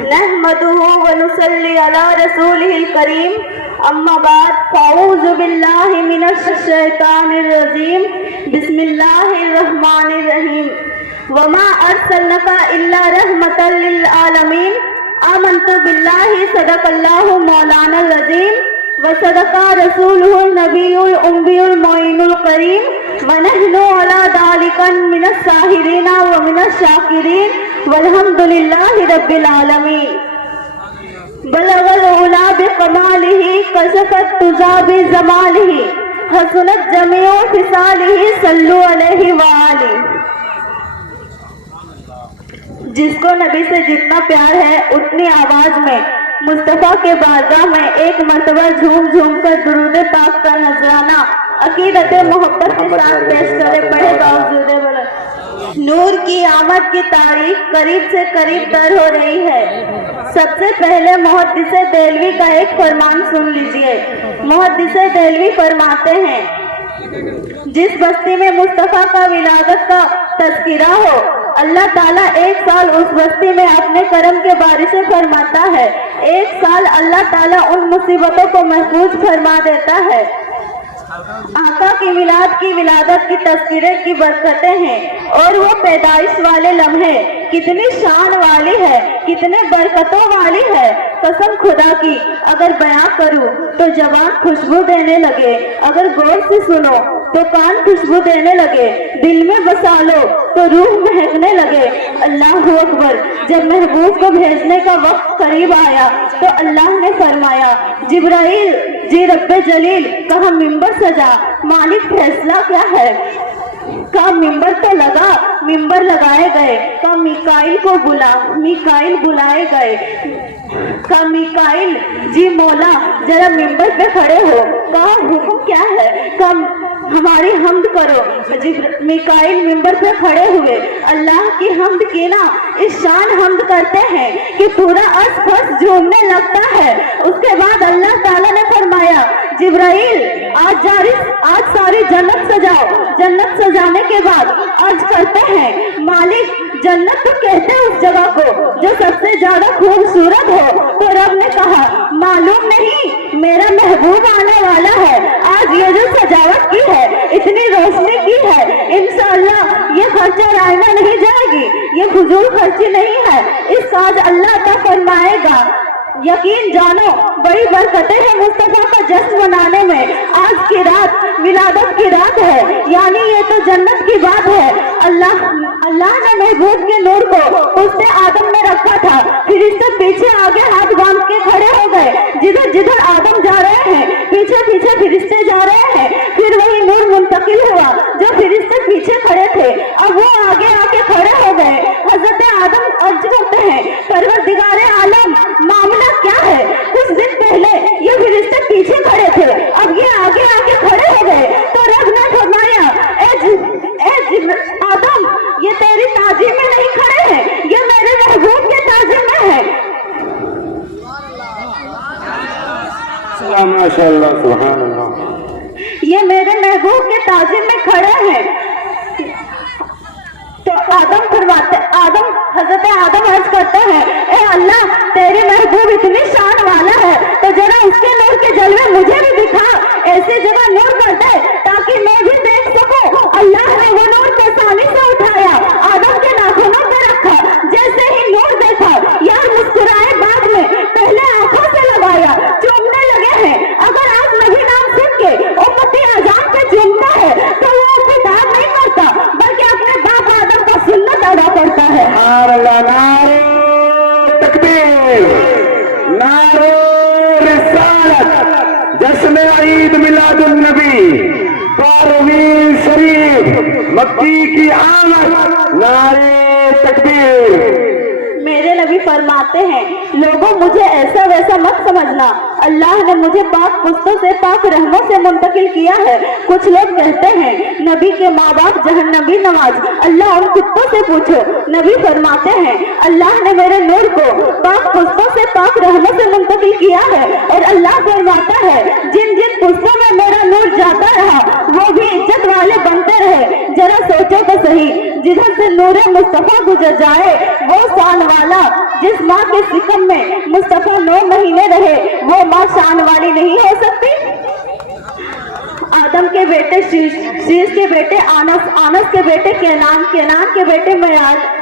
نحمده ونصلي على رسوله الكريم اما بعد فاعوذ بالله من الشیطان الرجیم بسم اللہ الرحمن الرحیم وما ارسلناك الا رحمة للعالمین آمنت باللہ صدق اللہ مولانا العظیم وصدق رسولہ النبی الأمی المعین الکریم ونحن على ذلك من الشاہدین ومن الشاکرین والحمد للہ رب العالمین بلغ العلا بکمالہ کشفت تجا بجمالہ حسنت جمیع خصالہ صلو علیہ وآلہ۔ جس کو نبی سے جتنا پیار ہے اتنی آواز میں مصطفیٰ کے بارگاہ میں ایک مرتبہ جھوم جھوم کر درود پاک کا نذرانہ عقیدت محبت کے ساتھ پیش کرے پڑھے باوجود نور کی آمد کی تاریخ قریب سے قریب تر ہو رہی ہے۔ سب سے پہلے محدث دہلوی کا ایک فرمان سن لیجئے۔ محدث دہلوی فرماتے ہیں جس بستی میں مصطفیٰ کا ولادت کا تذکرہ ہو اللہ تعالیٰ ایک سال اس بستی میں اپنے کرم کے بارشیں فرماتا ہے، ایک سال اللہ تعالیٰ ان مصیبتوں کو محفوظ فرما دیتا ہے۔ آقا کی میلاد کی ولادت کی تذکرے کی برکتیں ہیں اور وہ پیدائش والے لمحے کتنی شان والی ہے، کتنے برکتوں والی ہے۔ قسم خدا کی اگر بیان کروں تو زبان خوشبو دینے لگے، اگر غور سے سنو تو کان خوشبو دینے لگے، دل میں بسا لو تو روح مہکنے لگے۔ اللہ اکبر۔ جب محبوب کو بھیجنے کا وقت قریب آیا تو اللہ نے فرمایا جبرائیل جی رب جلیل کہاں ممبر سجا، مالک فیصلہ کیا ہے؟ کہا ممبر تو لگا، ممبر لگائے گئے۔ کہا میکائیل کو بلا، میکائیل بلائے گئے۔ کہا میکائیل جی مولا ذرا ممبر پہ کھڑے ہو۔ کہا حکم کیا ہے؟ کہا ہماری حمد کرو۔ میکائیل ممبر پہ کھڑے ہوئے، اللہ کی حمد کی نا اس شان حمد کرتے ہیں کہ پورا اس پس جھومنے لگتا ہے۔ اس کے بعد اللہ تعالیٰ نے فرمایا جبرائیل آج ساری جنت سجاؤ۔ جنت سجانے کے بعد عرض کرتے ہیں مالک جنت تو کہتے ہیں اس جگہ کو جو سب سے زیادہ خوبصورت ہو، تو رب نے کہا معلوم نہیں میرا محبوب آنے والا ہے، آج یہ جو سجاوٹ کی ہے اتنی روشنی کی ہے انشاءاللہ یہ خرچہ رائنا نہیں جائے گی، یہ فضول خرچی نہیں ہے، اس کا آج اللہ عطا فرمائے گا۔ یقین جانو بڑی برکتیں ہیں مصطفیٰ کا جشن منانے میں۔ آج کی رات ولادت کی رات ہے، یعنی یہ تو جنت کی بات ہے۔ اللہ نے محبوب کے نور کو اس آدم میں رکھا تھا، پھر اس سے پیچھے آگے ہاتھ باندھ کے کھڑے ہو گئے، جدھر جدھر آدم جا رہے ہیں پیچھے پیچھے فرشتے جا رہے ہیں، پھر وہی نور منتقل ہوا جو فرشتے پیچھے کھڑے تھے اب وہ آگے آ کے کھڑے ہو گئے۔ حضرت آدم عرض کرتے ہیں پروردگار عالم معاملہ کیا ہے؟ کچھ دن پہلے یہ فرشتے پیچھے کھڑے تھے، اب یہ آگے آ کے کھڑے ہو گئے، تو رب نے فرمایا اے آدم یہ تیری تعظیم میں نہیں کھڑے ہیں، یہ میرے محبوب کے تعظیم میں ہے۔ ماشاء اللہ سبحان اللہ۔ یہ میرے محبوب کے تعظیم میں کھڑے ہیں۔ تو حضرت آدم عرض کرتے ہیں اے اللہ تیری محبوب اتنی شان والا ہے تو ذرا اس کے نور کے جلوے مجھے بھی دکھا، ایسی جگہ نور کر دے تاکہ میں بھی دیکھ سکوں۔ اللہ نے وہ نور کو آسانی سے اٹھایا، آدم کے ناخنوں پہ رکھا، جیسے ہی نور دیکھا یار مسکرائے، بعد میں پہلے آنکھوں سے لگایا، چومنے لگے ہیں۔ اگر آپ نبی نام سن کے امتی اذان پہ چومتا ہے تو وہ اپنے داغ نہیں کرتا بلکہ اپنے باپ آدم کا سنت ادا کرتا ہے۔ نعرہ تکبیر، نعرہ رسالت، جشن عید میلاد النبی، 12ویں شریف مکی کی آمد، نعرہ تکبیر۔ میرے نبی فرماتے ہیں لوگوں مجھے ایسا ویسا مت سمجھنا، اللہ نے مجھے پاک پشتوں سے پاک رحموں سے منتقل کیا ہے۔ کچھ لوگ کہتے ہیں نبی کے ماں باپ جہنمی نواز، اللہ ان کتوں سے پوچھو۔ نبی فرماتے ہیں اللہ نے میرے نور کو پاک پشتوں سے پاک رحموں سے منتقل کیا ہے، اور اللہ فرماتا ہے جن جن پشتوں میں میرا نور جاتا رہا وہ بھی عزت والے بنتے رہے۔ ذرا سوچو تو صحیح، جدھر سے نور مصطفیٰ گزر جائے وہ سال والا जिस माँ के सिकम में मुस्तफा 9 महीने रहे, वो माँ शान वाली नहीं हो सकती? आदम के बेटे शीश के बेटे आनस के बेटे केनान के बेटे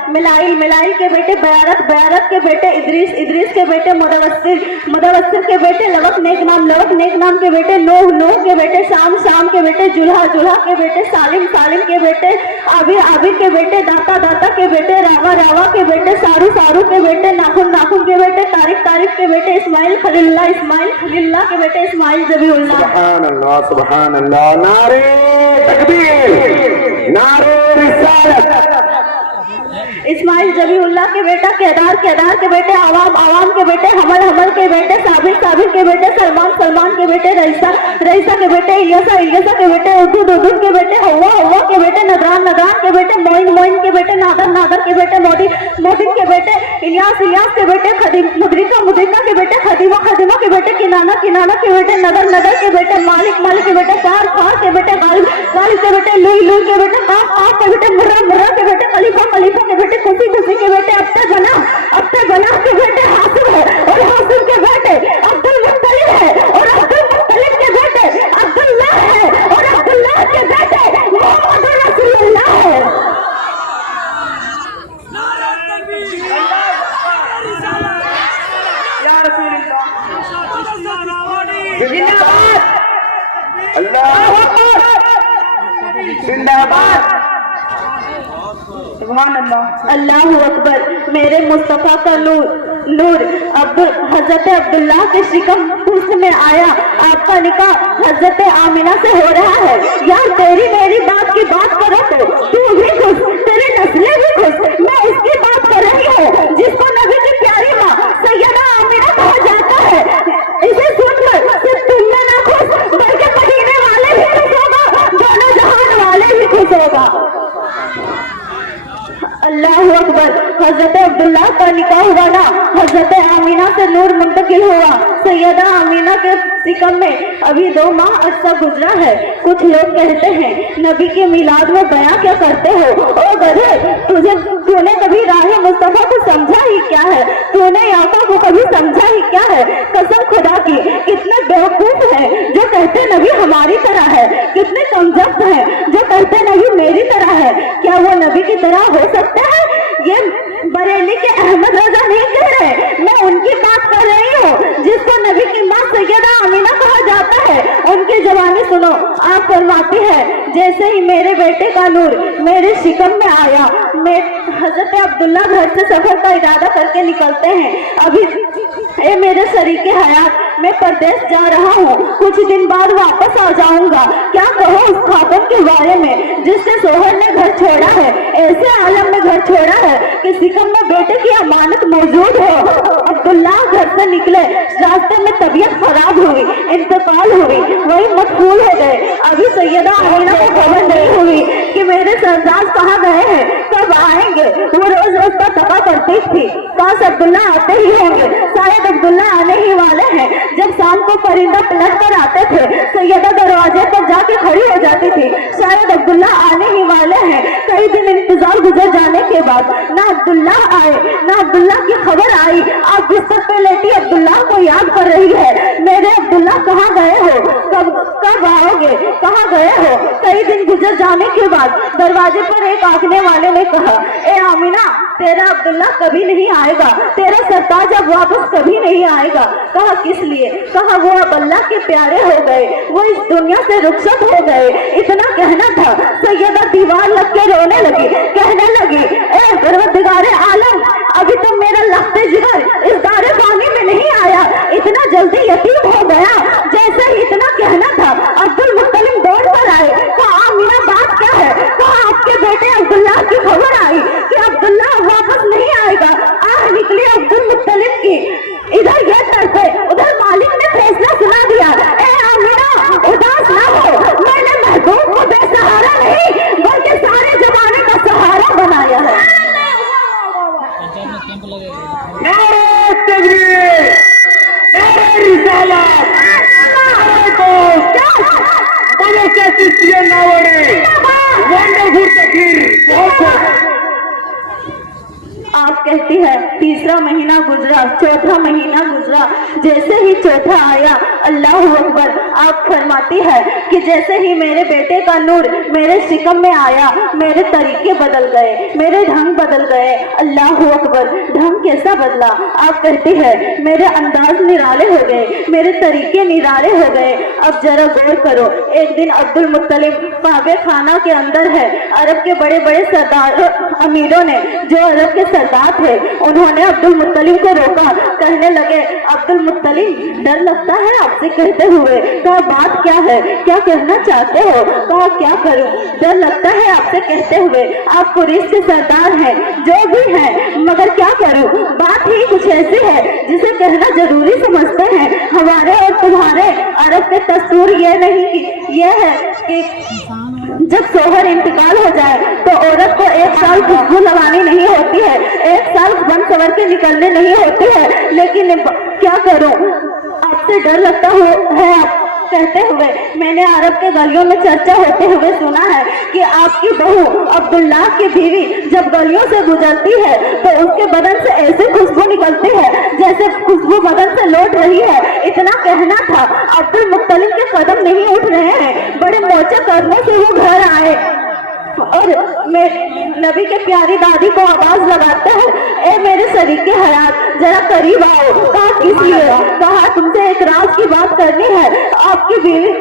मिलाइल के बेटे बयारत के बेटे इदरीस के बेटे मुदवस्सिर के बेटे लवक नेक नाम के बेटे नूह के बेटे शाम के बेटे जुल्हा के बेटे सालिम के बेटे आबिर के बेटे दाता के बेटे रावा के बेटे सारू के बेटे नाखुन के बेटे तारिक के बेटे इस्माइल खलीलुल्लाह के बेटे इस्माइल जबीउल्लाह। सुभान अल्लाह, नारे तकबीर, नारे रिसालत। इस्माइल जबीउल्लाह के बेटा केदार के बेटे आवाम के बेटे हमल के बेटे साबिर के बेटे सलमान के बेटे रईसा के बेटे इलियासा के बेटे उदुद के बेटे हवा के बेटे नदरान के बेटे मोइन के बेटे नादर के बेटे मोदिन के बेटे इलियास के बेटे मुदरिका के बेटे खदीमा के बेटे किनाना के बेटे नदर के बेटे मालिक के बेटे फार के बेटे गालिब के बेटे लुई के बेटे काफ के बेटे मुर्रा के बेटे खलीफा के बेटे खुशी के बेटे अब्ते बना के बेटे हासिब है, और हासिब के बेटे अब्दुल मुत्तलिब है, और अब्दुल मुत्तलिब के बेटे अब्दुल्लाह है, और अब्दुल्लाह के बेटे मोहम्मद रसूलुल्लाह है। जिंदाबाद, अल्लाहू अकबर, जिंदाबाद, सुभान अल्लाह, अल्लाहू अकबर। मेरे मुस्तफा का नूर हजरत अब्दुल्लाह के शिकम हुस्न में आया। आपका निकाह हजरत आमिना से हो रहा है। यार तेरी मेरी बात की बात करो तो तू भी खुश, तेरी नस्लें भी खुश। मैं इसकी बात कर रही हूँ जिसको नबी की प्यारी माँ सैयदा आमिना कहा जाता है। इसे सुनकर सिर्फ तुम ना खुश, बल्कि मदीने वाले भी खुश होगा, दोनों जहान वाले भी खुश होगा। अल्लाहू अकबर। हजरत अब्दुल्लाह का निकाह हुआ ना, हजरत आमीना से नूर मुंतकिल हुआ। सैयदा आमीना के सिकम में अभी 2 माह अरसा गुजरा है। कुछ लोग कहते हैं नबी के मिलाद में बयां क्या करते हो? ओ गधे, तूने कभी राह मुस्तफा को समझा ही क्या है? तूने आका को कभी समझा ही क्या है? कसम खुदा की, कितने बेवकूफ हैं जो कहते नबी हमारी तरह है, कितने कमजोर हैं जो कहते नबी मेरी तरह है। क्या वो नबी की तरह हो सकते हैं? ये बरेली के अहमद रजा नहीं कह रहे, मैं उनकी बात कर रही हूँ जिसको नबी की माँ सैयदा आमीना कहा जाता है। उनकी जवानी सुनो। आप फरमाती है जैसे ही मेरे बेटे का नूर मेरे शिकम में आया, मैं हजरत अब्दुल्ला घर से सफर का इरादा करके निकलते हैं। अभी मेरे शरीके हयात, मैं परदेश जा रहा हूँ, कुछ दिन बाद वापस आ जाऊंगा। क्या कहो उस खातून के बारे में जिससे सोहर ने घर छोड़ा है, ऐसे आलम में घर छोड़ा है कि सिकम में बेटे की अमानत मौजूद हो। अब्दुल्ला घर से निकले, रास्ते में तबीयत खराब हुई, इंतकाल हुई, वही मकबूल हो गए। अभी सैयदा आमीना को खबर नहीं हुई कि मेरे सरदार कहाँ गए हैं, कब आएंगे। वो रोज का तका करती थी, काश अब्दुल्ला आते ही होंगे। शायद अब्दुल्ला आने ही वाले हैं। जब शाम को परिंदा पलट कर आते थे, सैयदा दरवाजे पर जाके खड़ी हो जाती थी, शायद अब्दुल्ला आने ही वाले हैं। कई दिन इंतजार गुजर जाने के बाद ना अब्दुल्ला आए, ना अब्दुल्ला की खबर आई। आप बिस्तर पे लेटी अब्दुल्ला को याद कर रही है, मेरे अब्दुल्ला कहाँ गए हो, कब आओगे, कहाँ गए हो। कई दिन गुजर जाने के बाद दरवाजे पर एक आंकने वाले ने कहा, ए आमीना, तेरा अब्दुल्ला कभी नहीं आएगा, तेरा सरताज अब वापस कभी नहीं आएगा। कहा किस लिए? कहा वो अब अल्लाह के प्यारे हो गए, वो इस दुनिया से रुखसत हो गए। इतना कहना था, सैयदा दीवार लग के रोने लगी, कहने लगी, ए परवरदिगारे आलम, अभी तो मेरा लखते जिगर इस दारे पानी में नहीं आया, इतना जल्दी यतीम हो गया। जैसे ही इतना कहना था, अब्दुल मुत्तलिब दौड़ कर आए। कहा आमीना बात क्या है? कहा आपके बेटे अब्दुल्ला की खबर आई कि अब्दुल्ला वापस नहीं आएगा। आह निकली अब्दुल मुत्तलिब की। इधर ये तरफे, उधर मालिक ने फैसला सुना दिया, ए आमीना उदास ना हो, मैंने महबूब को बेसहारा नहीं बल्कि सारे जमाने का सहारा बनाया है। नारे तकबीर, नारे रिसालत, नारे को बड़े से चिश्तिया नावड़े, वंडरफुल तकबीर। आप कहती है तीसरा महीना गुजरा, चौथा महीना गुजरा। जैसे ही चौथा आया, अल्लाह अकबर, आप फरमाती है कि जैसे ही मेरे बेटे का नूर मेरे शिकम में आया, मेरे तरीके बदल गए, मेरे ढंग बदल गए। अल्लाह अकबर, ढंग कैसा बदला? आप कहती है मेरे अंदाज निराले हो गए, मेरे तरीके निराले हो गए। अब जरा गौर करो, एक दिन अब्दुल मुत्तलिब काबे खाना के अंदर है। अरब के बड़े बड़े सरदार अमीरों ने, जो अरब के सरदार थे, उन्होंने अब्दुल मुत्तलिब को रोका। कहने लगे, अब्दुल मुत्तलिब डर लगता है आपसे कहते हुए। कहा बात क्या है, क्या कहना चाहते हो? कहा क्या करूं, डर लगता है आपसे कहते हुए। आप कुरैश के सरदार हैं, जो भी हैं, मगर क्या करूं, बात ही कुछ ऐसी है जिसे कहना जरूरी समझते हैं। हमारे और तुम्हारे अरब के दस्तूर ये नहीं कि ये है कि जब शोहर इंतकाल हो जाए तो औरत को 1 साल खुशबू लगानी नहीं होती है, 1 साल बन सवर के निकलने नहीं होती है। लेकिन क्या करूं, आपसे डर लगता है आप कहते हुए। मैंने अरब के गलियों में चर्चा होते हुए सुना है कि आपकी बहू अब्दुल्लाह की बीवी जब गलियों से गुजरती है तो उसके बदन से ऐसी खुशबू निकलती है जैसे खुशबू बदन से लौट रही है। इतना कहना था, अब्दुल मुत्तलिब के कदम नहीं उठ रहे हैं, बड़े मोचे कदमों से वो घर आए और मैं नबी के प्यारी दादी को आवाज लगाते हैं, ए मेरे शरीके हयात जरा करीब आओ। कहा किस लिए? कहा तुमसे एक राज की बात करनी है। आपकी बीवी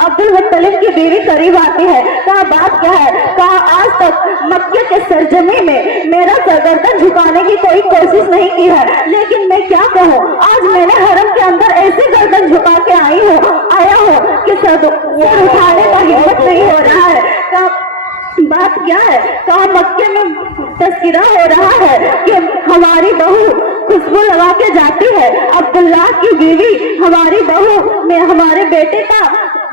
अब्दुल मुत्तलिब की बीवी करीब आती है। कहा बात क्या है? कहा आज तक मक्के के सरजमी में मेरा गर्दन झुकाने की कोई कोशिश नहीं की है, लेकिन मैं क्या कहूँ, आज मैंने हरम के अंदर ऐसी गर्दन झुका के आया हूँ कि सर उठाने का हिम्मत नहीं हो रहा है। कहा बात क्या है? कहा मक्के में तस्करा हो रहा है कि हमारी बहू खुशबू लगा के जाती है, अब्दुल्लाह की बीवी हमारी बहू में हमारे बेटे का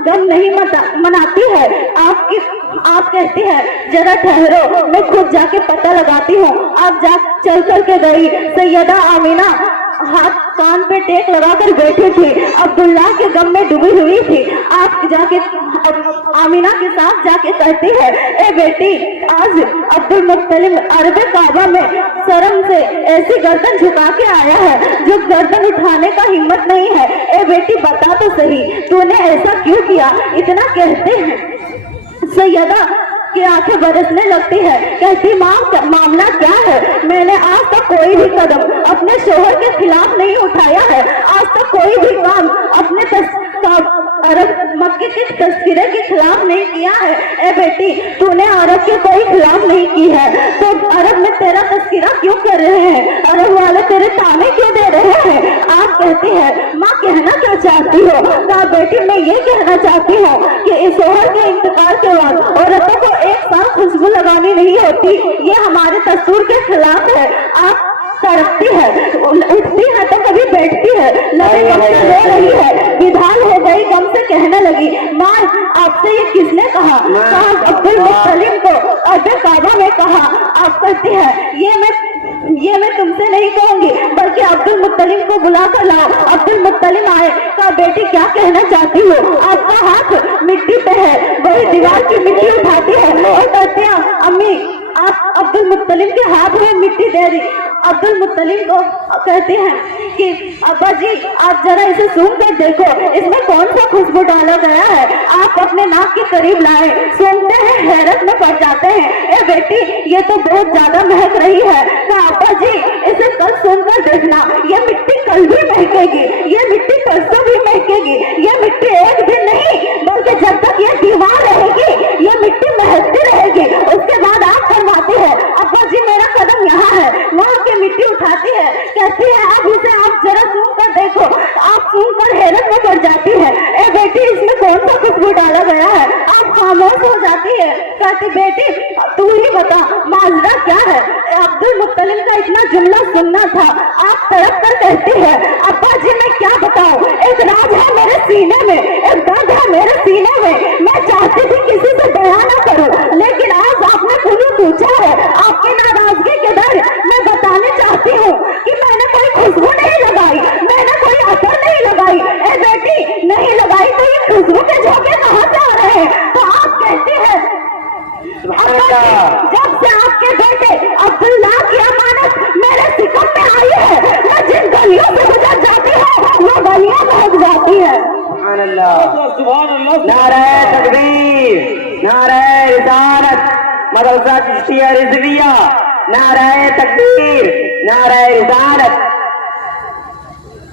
गम नहीं मनाती है। आप कहती है जरा ठहरो, मैं खुद जाके पता लगाती हूँ। आप चल कर के गई। सैयदा आमीना हाथ कान पे टेक लगाकर बैठी थी, अब्दुल्लाह के गम में डूबी हुई थी। आप जाके आमीना के साथ जाके कहती है, ए बेटी, आज अब्दुल मुत्तलिब अरब काबा में शर्म से ऐसी गर्दन झुका के आया है जो गर्दन उठाने का हिम्मत नहीं है। ए बेटी बता तो सही, तूने ऐसा क्यों किया? इतना कहते हैं सैयदा की आंखें बरसने लगती है। कहती मामला क्या है? मैंने आज तक कोई भी कदम अपने शोहर के खिलाफ नहीं उठाया है, आज तक कोई भी काम अपने अरब मक्के के तस्करे के खिलाफ नहीं किया है। ए बेटी, तूने अरब के कोई खिलाफ नहीं की है तो अरब में तेरा तस्करा क्यों कर रहे हैं? अरब वाले तेरे ताने क्यों दे रहे हैं? आप कहती है माँ कहना क्या चाहती हो? कहा बेटी मैं ये कहना चाहती हूँ कि इस शोहर के इंतकाल के बाद औरतों को 1 साल खुशबू लगानी नहीं होती, ये हमारे दस्तूर के खिलाफ है। आप तड़पती है, उठती है तो कभी बैठती है, लगे गम से रो रही है, विधान हो गई गम से कहने लगी, माँ आपसे ये किसने कहा? कहा अब्दुल मुत्तलिब को अरब काबा में कहा। आप कहती है ये मैं तुमसे नहीं कहूंगी, बल्कि अब्दुल मुत्तलिब को बुला कर लाओ। अब्दुल मुत्तलिब आए। कहा बेटी क्या कहना चाहती हो? आपका हाथ मिट्टी पे है, वही दीवार की मिट्टी उठाती है और कहती है अम्मी आप अब्दुल मुत्तलिब के हाथ में मिट्टी दे दी। अब्दुल मुत्तलिब को कहते हैं कि अब्बा जी आप जरा इसे सूंघ कर देखो, इसमें कौन सा खुशबू डाला गया है। आप अपने नाक के करीब लाए, सूंघते हैं, हैरत में पड़ जाते हैं। ए बेटी ये तो बहुत ज्यादा महक रही है। कहा अब्बा जी इसे कल सूंघ कर देखना, ये मिट्टी कल भी महकेगी, ये मिट्टी परसों भी महकेगी, ये मिट्टी एक दिन नहीं बल्कि जब तक ये दीवार रहेगी ये मिट्टी महकती रहेगी। उसके बाद आप फरमाती है अब्बा जी मेरा कदम यहाँ है, वहाँ की मिट्टी उठाती है, कहती है अब इसे आप जरा सूंघ कर देखो। आप सूंघ कर हैरत में पड़ जाती है। ए बेटी इसमें कौन सा खुशबू डाला गया है? आप खामोश हो जाती है। कहती बेटी तू ही बता माजरा क्या है? अब्दुल मुत्तलिब का इतना जुमला सुनना था। आप तड़प कर कहती है अब्बा जी मैं क्या बताऊं, एक राज है मेरे सीने में, एक दर्द है मेरे सीने में, मैं चाहती थी किसी से बयान ना करूं, लेकिन आज आपने मुझे पूछा है, आपकी नाराजगी के डर मैं बताने चाहती हूँ कि मैंने कोई खुशबू नहीं लगाई, मैंने कोई असर नहीं लगाई। ए बेटी नहीं लगाई तो ये खुशबू के झोंके कहाँ से आ रहे हैं? तो आप कहती है जब से आपके बेटे अब्दुल्लाह की अमानत मेरे मदरसिया रिजविया, नाराए तकबीर, नाराए रिसालत।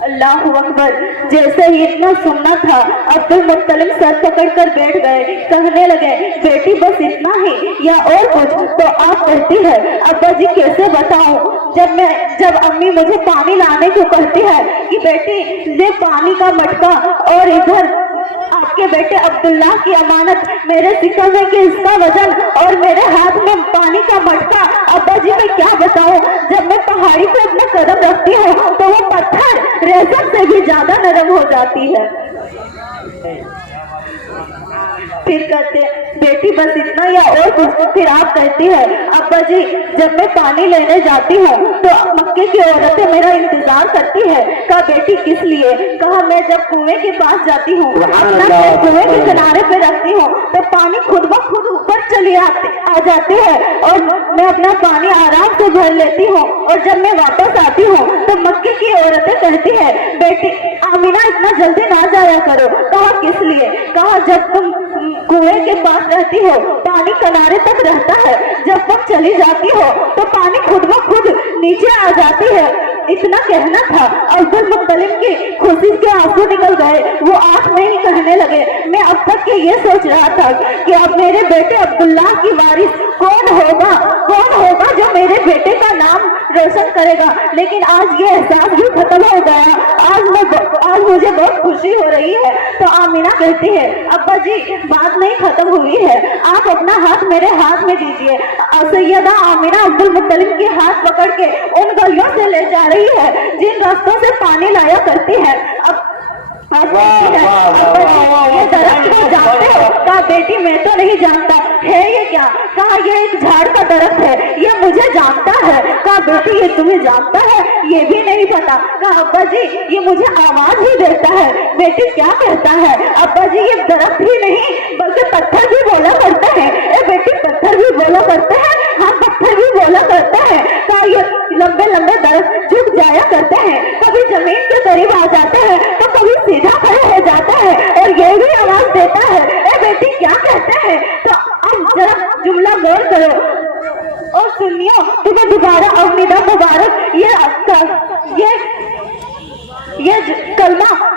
अल्लाह अकबर। जैसे ही इतना सुनना था, अब्दुल मुत्तलिब सर पकड़कर बैठ गए। कहने लगे, बेटी बस इतना ही या और कुछ? तो आप कहती है, अब्बा जी कैसे बताऊं? जब अम्मी मुझे पानी लाने को कहती है कि बेटी ले पानी का मटका, और इधर आपके बेटे अब्दुल्ला की अमानत मेरे सिक्का में कि इसका वजन, और मेरे हाथ में पानी का मटका। अब्बा जी मैं क्या बताऊं? जब मैं पहाड़ी पे अपना कदम रखती हूँ तो वो पत्थर रेशम से भी ज्यादा नरम हो जाती है। फिर कहते, बेटी बस इतना या और कुछ? फिर आप कहती है, अब्बा जी जब मैं पानी लेने जाती हूँ तो मक्के की औरतें मेरा इंतजार करती है। कहा बेटी किस लिए? कहा मैं जब कुएं के पास जाती हूँ, अपना पैर कुएं के किनारे पे रखती हूँ तो पानी खुद ब खुद ऊपर चली आ जाती है, और मैं अपना पानी आराम से भर लेती हूँ। और जब मैं वापस आती हूँ तो मक्के की औरतें कहती है, बेटी आमीना इतना जल्दी ना जाया करो। कहा किस लिए? कहा जब तुम कुएं के पास रहती हो पानी किनारे तक रहता है, जब तुम चली जाती हो तो पानी खुद ब खुद नीचे आ जाती है। इतना कहना था, अब्दुल मुत्तलिब की खुशी के आंसू निकल गए। वो आंख में ही कहने लगे, मैं अब तक के ये सोच रहा था कि अब मेरे बेटे अब्दुल्ला की वारिस कौन होगा जो मेरे बेटे का नाम रोशन करेगा, लेकिन आज ये एहसास भी खत्म हो गया। आज मुझे बहुत खुशी हो रही है। तो आमीना कहती है, अब्बा जी बात नहीं खत्म हुई है, आप अपना हाथ मेरे हाथ में दीजिए। सैयदा आमीना अब्दुल मुत्तलिब के हाथ पकड़ के उन गलियों से ले जा रही है जिन रास्तों से पानी लाया करती है। ये दरख्त को जानते हो? कहा बेटी मैं तो नहीं जानता। है ये क्या? कहा ये एक झाड़ का दरख्त है, ये मुझे जानता है। कहा बेटी ये तुम्हें जानता है? ये भी नहीं पता। कहा अब्बा जी ये मुझे आवाज ही देता है। बेटी क्या कहता है? अब्बा जी ये दरख्त ही नहीं बल्कि पत्थर भी बोला करते हैं। ए बेटी पत्थर भी बोला करते हैं? हाँ पत्थर भी बोला करते हैं। कहा ये लंबे लंबे दरख्त झुक जाया करते हैं, कभी जमीन के करीब आ जाते हैं तो कभी सीधा खड़े हो जाता है, और ये भी आवाज देता है। ए बेटी क्या कहते हैं? तो अब जरा जुमला गौर करो और सुनियो, तुम्हें दोबारा अवनिदा मुबारक।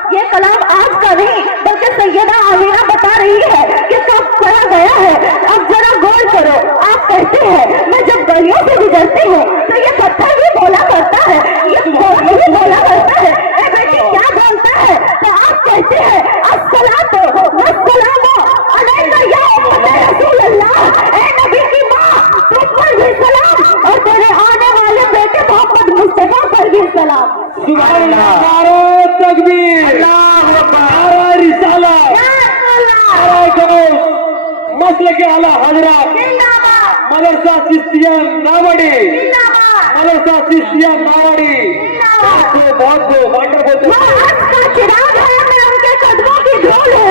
ये कलाम आज का नहीं बल्कि सैयदा आमीना बता रही है कि कब पढ़ा गया है। अब जरा गौर करो। आप कहते हैं मैं जब गलियों से गुजरती हूँ तो ये पत्थर भी बोला करता है, ये घोड़ा भी बोला करता है। ए बेटी क्या बोलता है? तो आप कहते हैं अस्सलातु वस्सलामु अलैका या उम्मत रसूल अल्लाह। ए नबी की माँ तुम पर भी सलाम, और तेरे आने वाले बेटे मोहम्मद मुस्तफा पर भी सलाम। सुभान अल्लाह, नारे तकबीर, अल्लाहु अकबर, नारे रिसालत, नारे गौस, मसले के आला हजरत, मदरसा चिश्तिया नावड़ी, मदरसा चिश्तिया नावड़ी। बहुत वंडरफुल। वो आज का चिराग है, मैं उनके कदमों की धूल है।